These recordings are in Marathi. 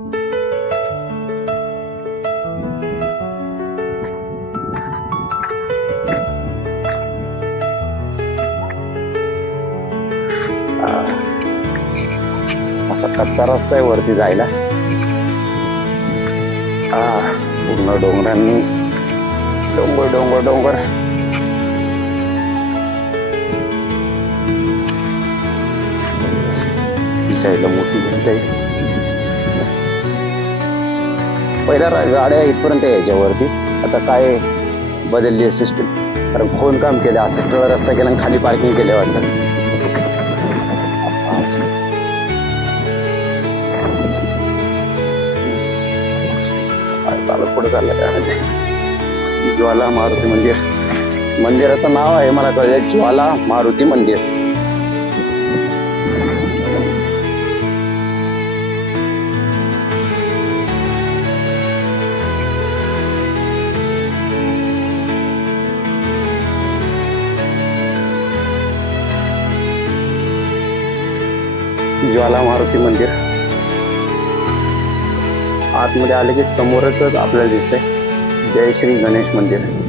असा कच्चा रस्ता आहे वरती जायला. हा पूर्ण डोंगरांनी डोंगर डोंगर डोंगर. ही साईडला मोठी भिंत आहे. पहिल्या रा- गाड्या इथपर्यंत यायच्या वरती. आता काय बदलली आहे सिस्टम कारण खोदकाम केलं असं सरळ रस्ता केला आणि खाली पार्किंग केले वाटतं. काय चालत पुढे चाललं काय ज्वाला मारुती मंदिर. मंदिराचं नाव आहे मला कळलं. ज्वाला मारुती मंदिर. ज्वाला मारुती मंदिर. आतमध्ये आले की समोरच आपल्याला दिसतंय जय श्री गणेश मंदिर.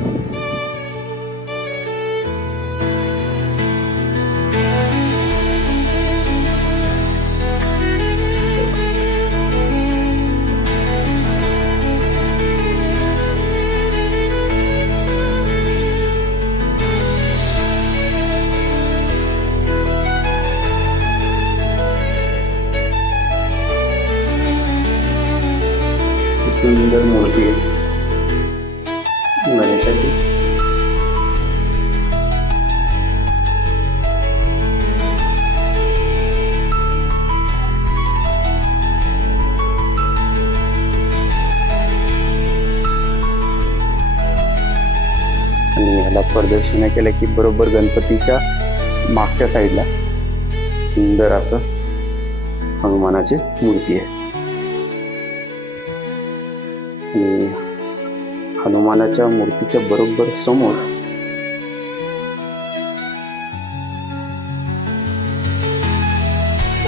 सुंदर मूर्ती आहे. गणेशाची आणि ह्याला प्रदर्शन केलं की बरोबर गणपतीच्या मागच्या साईडला सुंदर असं हनुमानाची मूर्ती आहे. आणि हनुमानाच्या मूर्तीच्या बरोबर समोर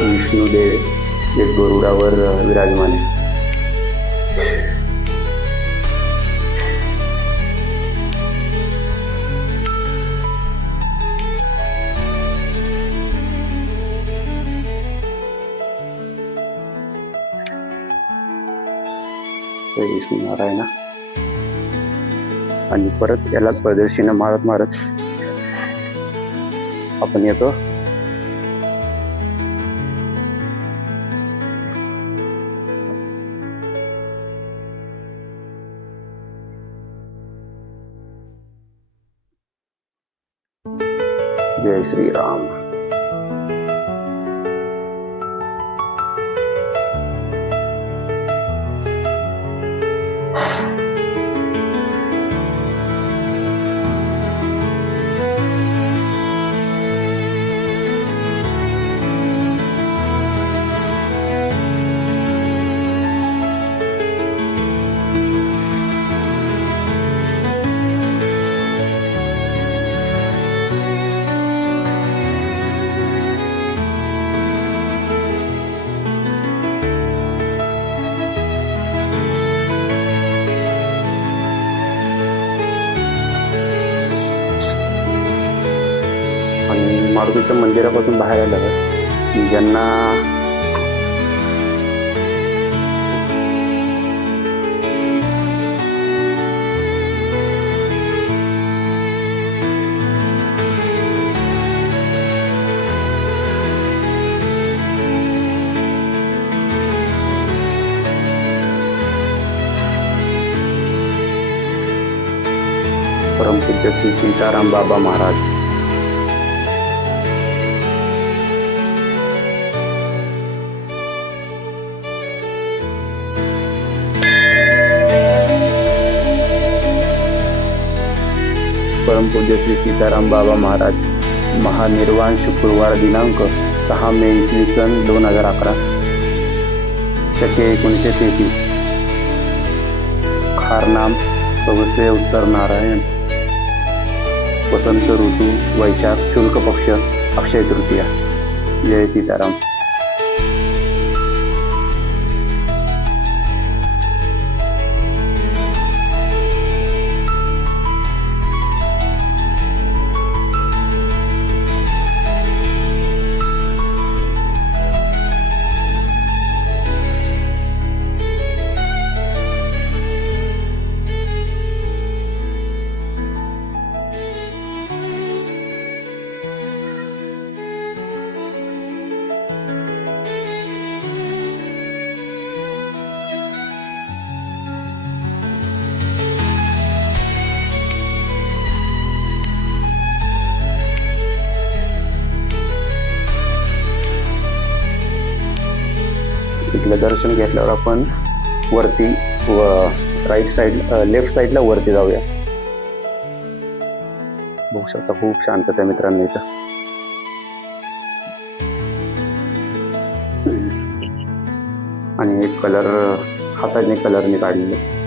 विष्णुदेव एक गरुडावर विराजमान आहे जय आहे ना. आणि परत यालाच प्रदर्शन मारत मारत आपण येतो. जय श्री मारुतीच्या मंदिरापासून बाहेर आल्यावर ज्यांना परमपूज्य श्री सीताराम बाबा महाराज परमपूज्य श्री सीताराम बाबा महाराज, महानिर्वाण शुक्रवार दिनांक सहा मे इसवी सन दोन हज़ार अकरा, शके एकोणीसशे तेहतीस. खारनाम सवस्वे उत्तर नारायण वसंत ऋतू, वैशाख, शुल्क पक्ष, अक्षय तृतीया. जय सीताराम. घेतलं दर्शन घेतल्यावर आपण वरती व राईट साईड लेफ्ट साईडला वरती जाऊया. बघू शकता खूप शांतता त्या मित्रांनो इथं. आणि एक कलर हाताने कलरने काढलेले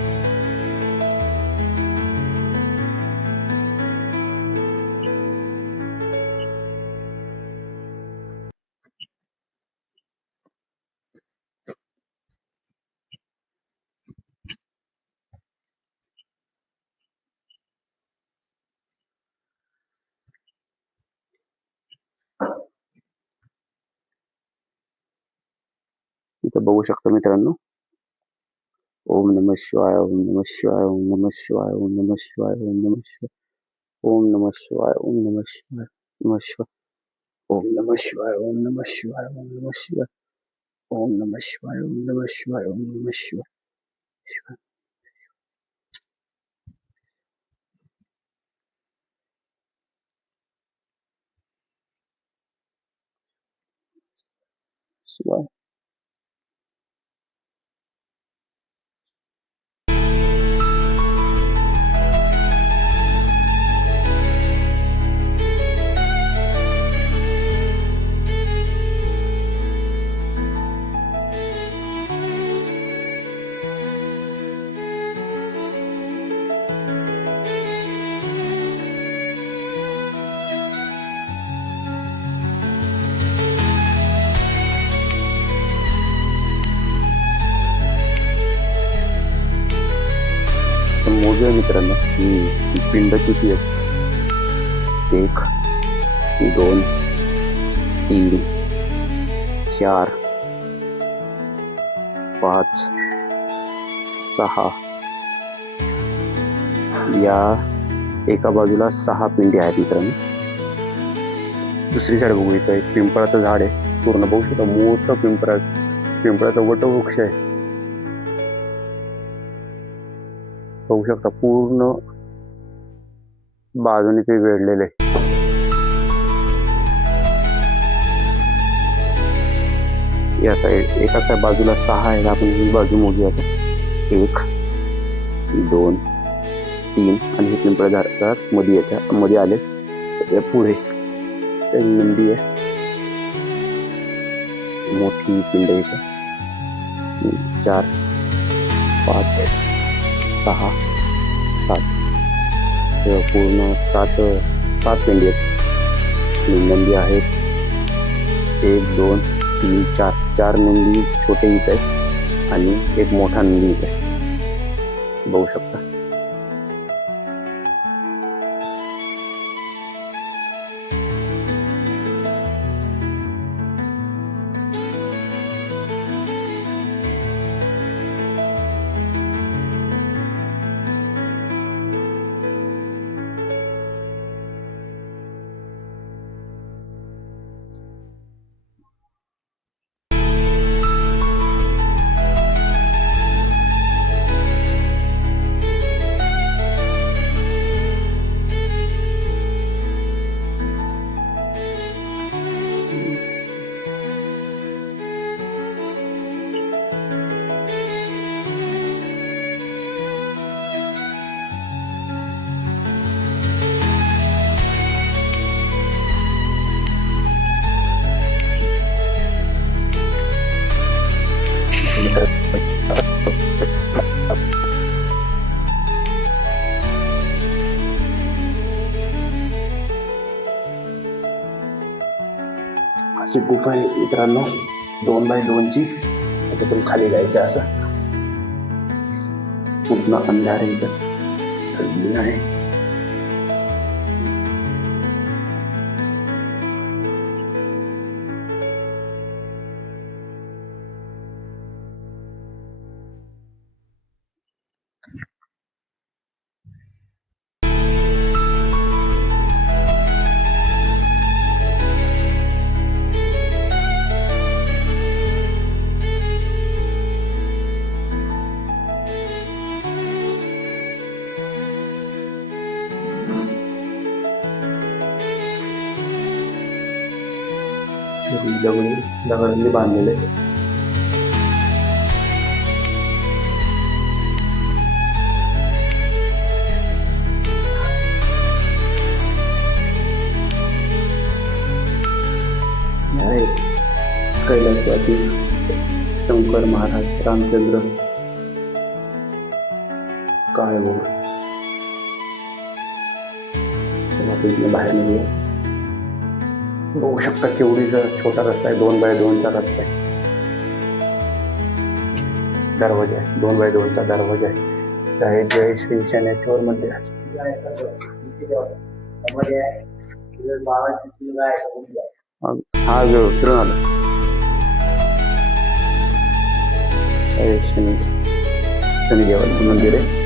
इथं बघू शकता मित्रांनो ओम नम शिवाय ओम नम शिवाय ओम नम शिवाय ओम नम शिवाय ओम नम शिवाय ओम नम शिवाय ओम नम शिवाय नम शिवाय ओम नम शिवाय ओम नम शिवाय ओम नम शिवाय ओम नम शिवाय ओम नम शिवाय ओम नम शिवाय शिवाय शिवाय पण मोजूया मित्रांनो. ही पिंड किती आहे एक दोन तीन चार पाच सहा. या एका बाजूला सहा पिंडी आहेत मित्रांनो. दुसरी साईड बघू इथं एक पिंपळाचं झाड आहे. पूर्ण बघू शकता मोठं पिंपळा पिंपळाचा वटवृक्ष आहे. बघू शकता, पूर्ण बाजूने ते वेढलेले या साईड एका बाजूला सहा आहेत, आपण ही बाजू. एक, दोन, तीन आणि हे पिंपळ झाड मध्ये येतात मध्ये आले पुढे नंदी आहे मोठी पिंड आहे. चार, पाच सहा सात. पूर्ण सात सात पेंडी आहेत. आणि आहेत. एक दोन तीन चार. चार नंदी छोटे इथे आहेत आणि एक मोठा नंदी इथे आहे. बघू शकता. अशी गुफा आहे. मित्रांनो दोन बाय दोनची. त्याच्यातून खाली जायचं असं. पूर्ण अंधार आहे इथं आहे. दगडी दगडांनी बांधलेले. कैलासवादी शंकर महाराज रामचंद्र. काय बोल बाहेर निघूया. बघू शकता केवढीचा छोटा रस्ता आहे दोन बाय दोनचा रस्ता आहे. दरवाजा आहे दोन बाय दोनचा दरवाजा आहे. जय जय श्री शनेश्वर मंदिर हा जो फिरून आला. शनी शनिदेवाचं मंदिर आहे.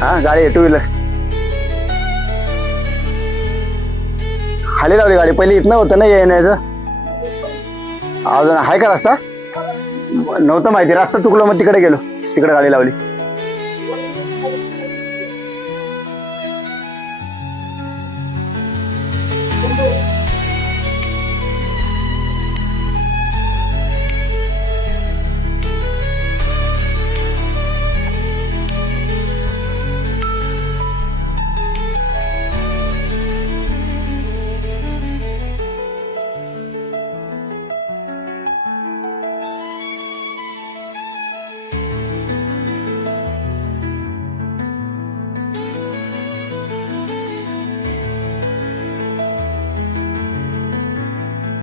हा गाडी टू व्हीलर खाली लावली गाडी पहिली इथनं होतं ना येण्याचं? अजून आहे का रस्ता? नव्हतं माहिती रस्ता चुकलो मग तिकडे गेलो. तिकडे गाडी लावली.